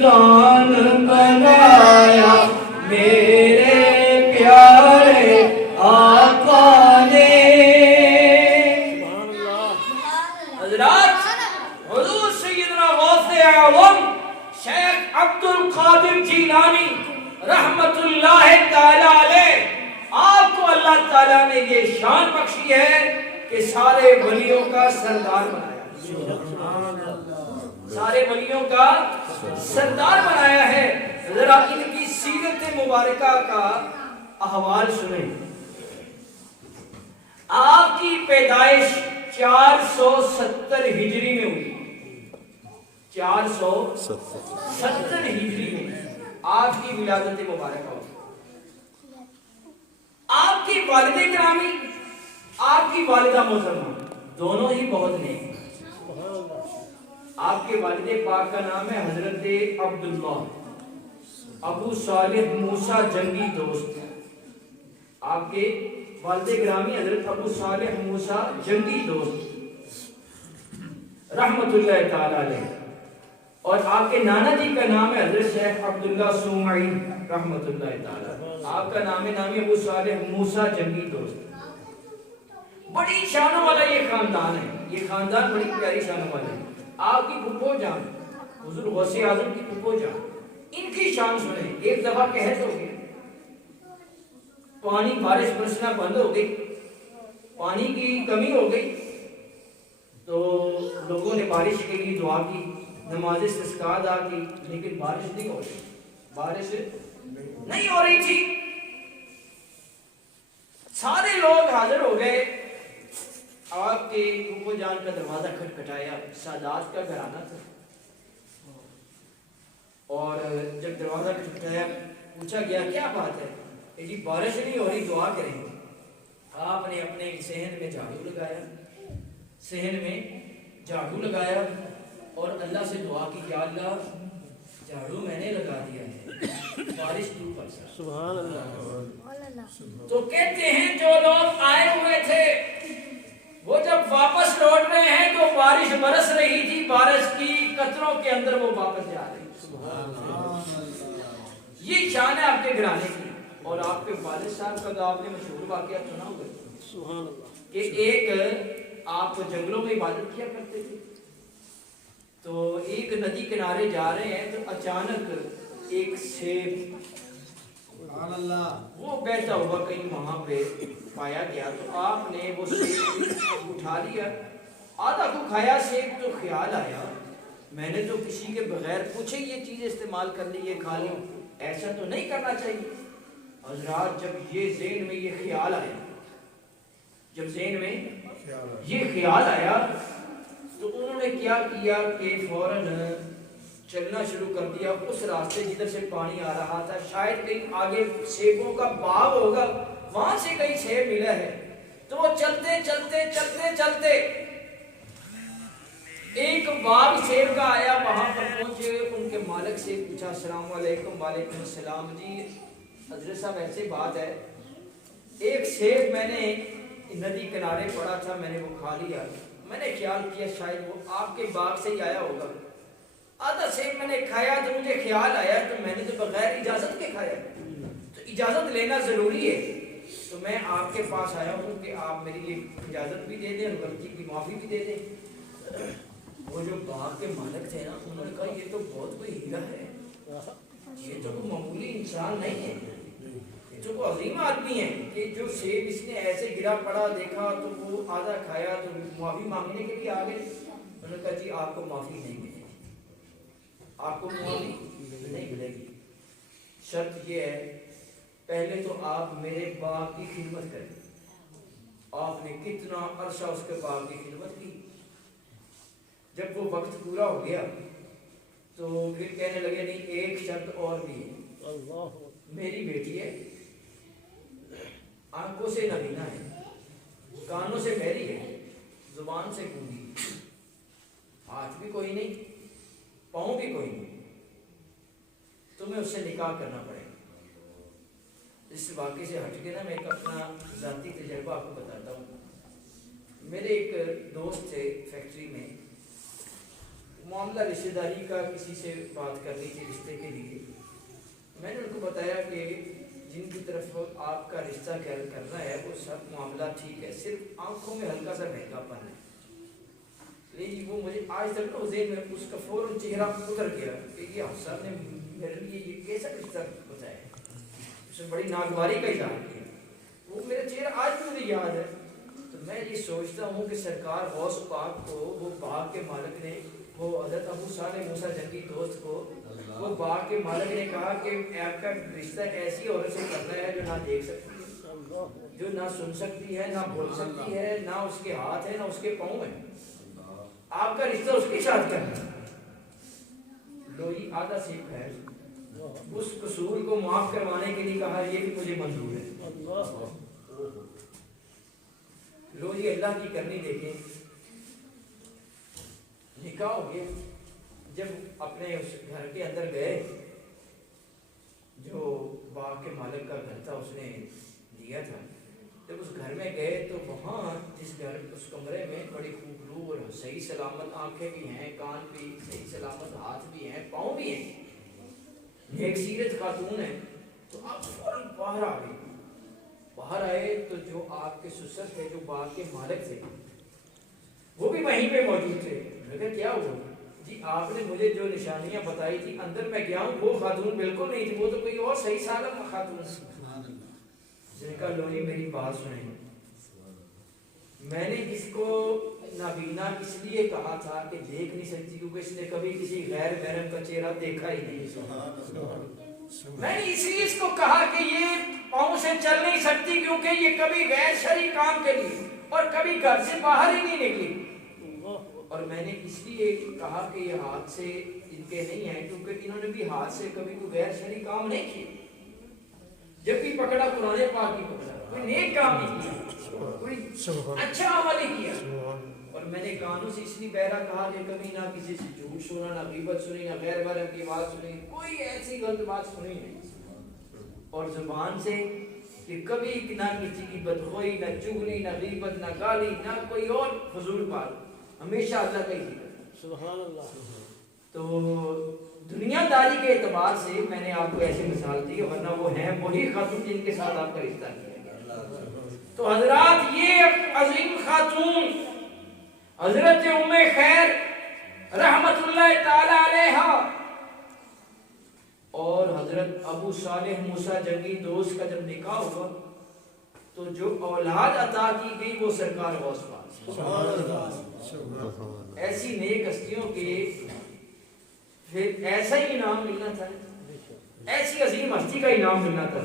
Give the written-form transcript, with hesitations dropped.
جان بنایا میرے پیارے آقا نے۔ حضرات حضور سیدنا غوث اعظم شیخ عبد القادر جیلانی رحمت اللہ تعالی علیہ، آپ کو اللہ تعالیٰ نے یہ شان بخشی ہے کہ سارے ولیوں کا سردار بنایا، سارے ولیوں کا سردار بنایا ہے۔ ذرا ان کی سیرت مبارکہ کا احوال سنیں۔ آپ کی پیدائش 470 ہجری میں ہوئی، 470 ہجری میں آپ کی ولادت مبارکہ ہوئی۔ آپ کی والد گرامی، آپ کی والدہ محترمہ دونوں ہی بہت نیک ہیں۔ آپ کے والد پاک کا نام ہے حضرت عبداللہ ابو صالح موسیٰ جنگی دوست۔ آپ کے والد گرامی حضرت ابو صالح موسیٰ جنگی دوست رحمت اللہ تعالی علیہ، اور آپ کے نانا جی کا نام ہے حضرت شیخ عبداللہ سومعی رحمت اللہ تعالی۔ آپ کا نامی ابو صالح موسیٰ جنگی دوست۔ بڑی شانوں والا یہ خاندان ہے، یہ خاندان بڑی پیاری شانوں والا ہے۔ آپ کی پھپھو جان حضور غوث اعظم کی پھپھو جان، ان کی شان سنیں۔ ایک دفعہ قحط ہو گئی، پانی بارش برسنا بند ہو گئی، پانی کی کمی ہو گئی، تو لوگوں نے بارش کے لیے دعا کی، نماز استسقاء ادا کی، لیکن بارش نہیں ہو رہی، بارش نہیں ہو رہی تھی۔ سارے لوگ حاضر ہو گئے، آپ کے پھپھو جان کا دروازہ کھٹکھٹایا، سادات کا گھرانہ تھا، اور جب دروازہ کھٹکھٹایا پوچھا گیا کیا بات ہے؟ کہ جی بارش نہیں ہو رہی، دعا کریں۔ آپ نے اپنے صحن میں جھاڑو لگایا، صحن میں جھاڑو لگایا اور اللہ سے دعا کی، یا اللہ جھاڑو میں نے لگا دیا ہے، بارش تو برسا۔ سبحان اللہ۔ تو کہتے ہیں جو لوگ آئے ہوئے تھے وہ جب واپس لوٹ رہے ہیں تو بارش برس رہی تھی، بارش کی قطروں کے اندر وہ واپس جا رہے ہیں۔ یہ شان ہے آپ کے گھرانے کی۔ اور آپ کے والد صاحب کا تو آپ نے مشہور واقعہ سنا ہوگا کہ ایک آپ جنگلوں میں عبادت کیا کرتے تھے، تو ایک ندی کنارے جا رہے ہیں تو اچانک ایک سیب وہ بہتا ہوا کہیں وہاں پہ پایا گیا، تو آپ نے وہ سیب اٹھا لیا، آدھا کو کھایا سیب، تو خیال آیا میں نے تو کسی کے بغیر پوچھے یہ چیز استعمال کر لی، یہ کھا لی، ایسا تو نہیں کرنا چاہیے۔ حضرات جب یہ ذہن میں یہ خیال آیا، جب ذہن میں یہ خیال آیا تو انہوں نے کیا کیا کہ فوراً چلنا شروع کر دیا اس راستے جدھر سے پانی آ رہا تھا، شاید کہیں آگے سیبوں کا باغ ہوگا، وہاں سے کہیں سیب ملا ہے۔ تو وہ چلتے چلتے چلتے چلتے ایک باغ سیب کا آیا، وہاں پر پہنچے، ان کے مالک سے پوچھا السلام علیکم۔ وعلیکم السلام۔ جی حضرت صاحب ایسے بات ہے، ایک سیب میں نے ندی کنارے پڑا تھا، میں نے وہ کھا لیا، میں نے خیال کیا شاید وہ آپ کے باغ سے ہی آیا ہوگا، آدھا سیب میں نے کھایا تو مجھے خیال آیا تو میں نے تو بغیر اجازت کے کھایا، تو اجازت لینا ضروری ہے، تو میں آپ کے پاس آیا ہوں کہ آپ میری یہ اجازت بھی دے دیں اور غلطی کی معافی بھی دے دیں۔ وہ جو باغ کے مالک تھے نا، انہوں نے کہا یہ تو بہت کوئی ہیرا ہے، یہ تو کوئی معمولی انسان نہیں ہے، یہ تو کوئی عظیم آدمی ہے کہ جو سیب اس نے ایسے گرا پڑا دیکھا تو وہ آدھا کھایا تو معافی مانگنے کے لیے آ گئے۔ انہوں نے کہا جی آپ کو معافی نہیں ملے گی، آپ کو معافی نہیں ملے گی، شرط یہ ہے پہلے تو آپ میرے باغ کی خدمت کریں۔ آپ نے کتنا عرصہ اس کے باغ کی خدمت کی، جب وہ وقت پورا ہو گیا تو پھر کہنے لگے نہیں ایک شرط اور بھی ہے، میری بیٹی ہے، آنکھوں سے نابینا ہے، کانوں سے بہری ہے، زبان سے گونگی، ہاتھ بھی کوئی نہیں، پاؤں بھی کوئی نہیں، تمہیں اس سے نکاح کرنا پڑے گا۔ اس واقعے سے ہٹ کے نا میں ایک اپنا ذاتی تجربہ آپ کو بتاتا ہوں۔ میرے ایک دوست تھے فیکٹری میں، معاملہ رشتہ داری کا کسی سے بات کرنی تھی رشتے کے لیے. میں نے ان کو بتایا کہ جن کی طرف آپ کا رشتہ کرنا ہے وہ سب معاملہ ٹھیک ہے, صرف آنکھوں میں ہلکا سا مہنگا پن ہے. لیکن وہ مجھے آج تک نا ذہن میں اس کا فوراً چہرہ اتر گیا کہ یہ افسر نے میرے لیے یہ کیسا رشتہ بتایا, اس نے بڑی ناگواری کا اظہار کیا. وہ میرا چہرہ آج بھی مجھے یاد ہے. تو میں یہ سوچتا ہوں کہ سرکار غوث پاک کو وہ باغ کے مالک نے, وہ حضرت ابو صالح موسیٰ جنگی دوست کو وہ باغ کے مالک نے کہا کہ آپ کا رشتہ ایسی عورت سے کرنا ہے جو نہ دیکھ سکتی ہے, جو نہ سن سکتی ہے, نہ بول سکتی ہے, نہ اس کے ہاتھ ہے, نہ اس کے پاؤں ہیں. آپ کا رشتہ اس کے ساتھ کرنا ہے. لو یہ آدھا سیکھ ہے, اس قصور کو معاف کروانے کے لیے کہا یہ بھی مجھے منظور ہے. لو یہ اللہ کی کرنی دیکھیں. نکاح ہو گیا. جب اپنے اس گھر کے اندر گئے, جو باغ کے مالک کا گھر تھا اس نے دیا تھا, جب اس گھر میں گئے تو وہاں اس کمرے میں بڑی خوبصورت اور صحیح سلامت آنکھیں بھی ہیں, کان بھی صحیح سلامت, ہاتھ بھی ہیں, پاؤں بھی ہیں, نیک سیرت خاتون ہے. تو آپ فوراً باہر آ گئے. باہر آئے تو جو آپ کے سسر تھے, جو باغ کے مالک تھے, وہ بھی وہیں پہ موجود تھے. میں کہا کیا ہوا؟ جی آپ نے مجھے جو نشانیاں بتائی تھی اندر میں گیا ہوں وہ خاتون بالکل نہیں تھی, وہ تو کوئی اور صحیح سالم خاتون تھی. جن کا لوری میری بات سنیں, میں نے اس کو نابینا اس لیے کہا تھا کہ دیکھ نہیں سکتی کیونکہ اس نے کبھی کسی غیر محرم کا چہرہ دیکھا ہی نہیں. میں نے اس لیے اس کو کہا کہ یہ پاؤں سے چل نہیں سکتی کیونکہ یہ کبھی غیر شرعی کام کے لیے اور کبھی گھر سے باہر ہی نہیں نکلی. اور میں نے اس لیے کہا کہ یہ ہاتھ سے ان کے نہیں ہیں کیونکہ انہوں نے بھی ہاتھ سے کبھی کوئی غیر شرعی کام نہیں کیا. جب بھی پکڑا قرآن پاک کی پکڑا, کوئی نیک کام نہیں کیا, کوئی اچھا عمل نہیں کیا. اور میں نے کانوں سے اس لیے بہرا کہا کہ کبھی نہ کسی سے جھوٹ سنا, نہ غیبت سنی, نہ غیر محرم کی بات سنی, کوئی ایسی غلط بات سنی نہیں. اور زبان سے کہ کبھی نہ کسی کی بدخوئی, نہ چغلی, نہ غیبت, نہ گالی, نہ کوئی اور فضول بات, ہمیشہ اللہ کا ہی ذکر. سبحان اللہ. تو دنیا داری کے اعتبار سے میں نے آپ کو ایسی مثال دی, ورنہ وہ ہیں وہی خاتون جن کے ساتھ آپ کا رشتہ کیا گیا. تو حضرات یہ عظیم خاتون حضرت ام خیر رحمت اللہ تعالی علیہا اور حضرت ابو صالح موسیٰ جنگی دوست کا جب نکاح ہوا تو جو اولاد عطا کی گئی وہ سرکار غوث پاک. ایسی نیک ہستیوں کے پھر ایسا ہی انعام ملنا تھا, ایسی عظیم ہستی کا انعام ملنا تھا.